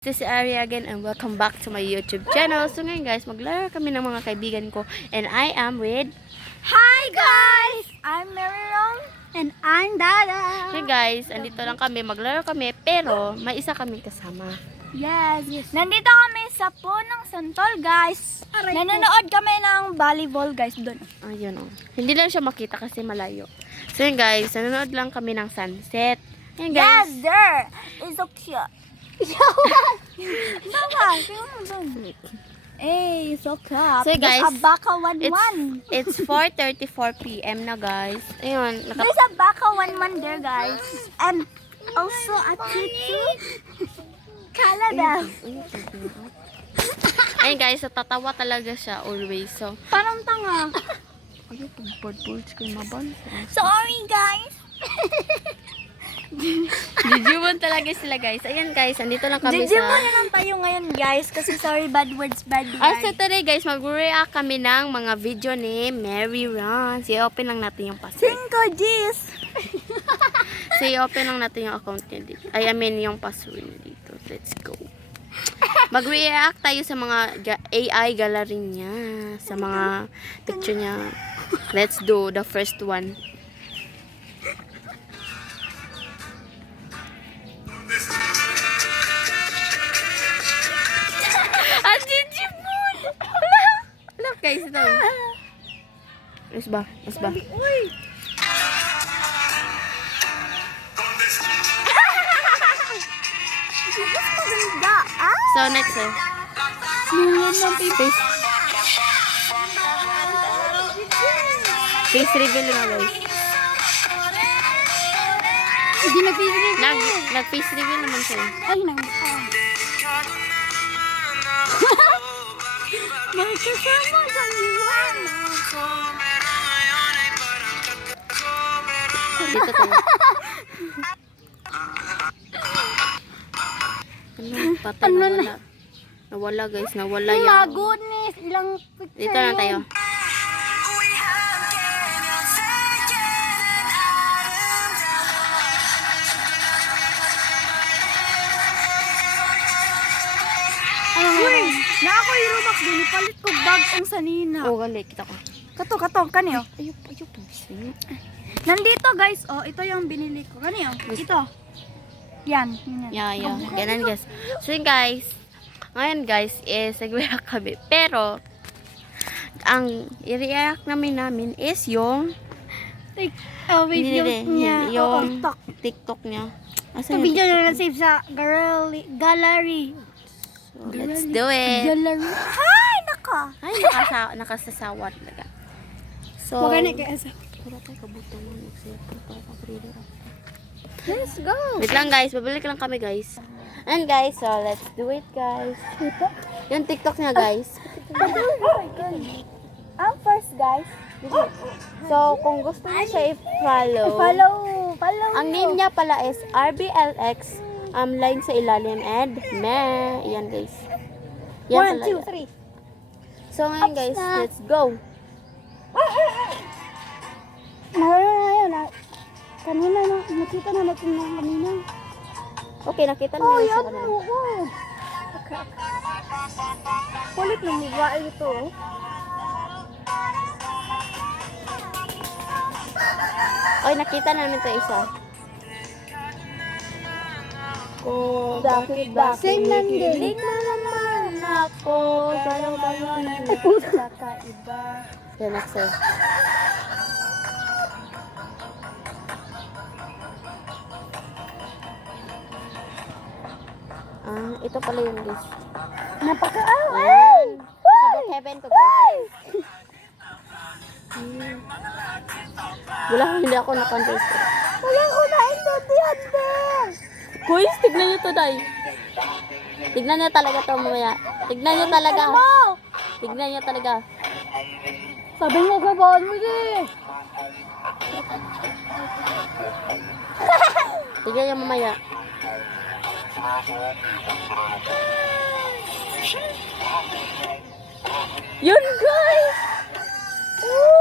This is Aria again and welcome back to my YouTube channel. So ngayon guys, maglaro kami ng mga kaibigan ko and I am with... Hi guys! I'm Mariron and I'm Dada. Hey guys, andito lang kami, maglaro kami pero may isa kami kasama. Yes. Nandito kami sa Punong Santol guys. Nanonood kami ng volleyball guys doon. Ayun o. Hindi lang siya makita kasi malayo. So yun guys, nanonood lang kami ng sunset. Yan guys. Yes, there. It's so cute. Hey, so cute. So guys, there's a Baka 11. It's 4:34 PM na guys. Ayun, There's a Baka 11 there guys. And also a tutu. Canada. Ayun guys, tatawa talaga siya always. So, Parang tanga. ay, pag-birds ko yung mabansa. Sorry guys. Jijimon talaga sila guys. Ayan guys, andito lang kami Jijimon sa... na lang tayo ngayon guys kasi sorry bad words. So today guys, mag-react kami ng mga video ni Mary Ron. I-open lang natin yung password. 5 Gs. So i-open lang natin yung account niya dito. I mean yung password niya dito. Let's go. Mag-react tayo sa mga AI gallery niya. Sa mga picture niya. Let's do the first one. Ang Digimon! Look guys, ito. Mas ba? Uy. Maganda. So next Nungan ng pipis. face reveal na guys. Hindi nag-pipis. Nag-face reveal naman siya. Ay, nang. Magkasama sa iwan. Dito tayo. Patay, nawala. Nawala guys, nawala Oh my yung... goodness. Ilang picture Dito na tayo. Uy, na ako yung Robux din. Ipalit ko bag ang sanina. Oh, gali, kita ko. Kato, kaniyo. Ayup. Nandito guys, oh, ito yung binili ko. Kaniyo, ito. Yan. Yeah. Ganun guys. So yun guys, ngayon guys, is nag-react kami. Pero, ang i-react namin is yung Video niya. yung TikTok niya. Ito video na na-save sa gallery. So, let's do it. Gallery. Ay, naka. Ay, nakasasawat talaga. So, Wag na kaya sa. wala tayo kabuto mo. Let's go. Wait lang guys, babalik lang kami guys. And guys, so let's do it guys. Yung TikTok niya guys. Ang first guys. So, kung gusto niyo siya i-follow, Follow. ang name niya pala is RBLX, line sa ilalim, and meh. Yan guys. Yan 1, 2, talaga. 3. So ngayon guys, let's go. Ayun. Kanina na, nakita na natin na kanina. Okay, nakita na Oh, namin yan sa kanila. mo. Okay. Kulit ng mobile ito. Oy, nakita na namin ito isa. Bakit nandilig na naman ako? Sayang naman sa kaiba. Yan, next eh. Ito pala yung guys. Napaka-away! Sabot heaven to guys. Hindi ako na-converse. Wala ko naintindihan din! Guys, tignan nyo to, Day. Tignan nyo talaga to mamaya. Tignan nyo talaga. Tignan nyo talaga. Sabi mo, gabaan mo din! Tignan nyo mamaya. Yun, guys!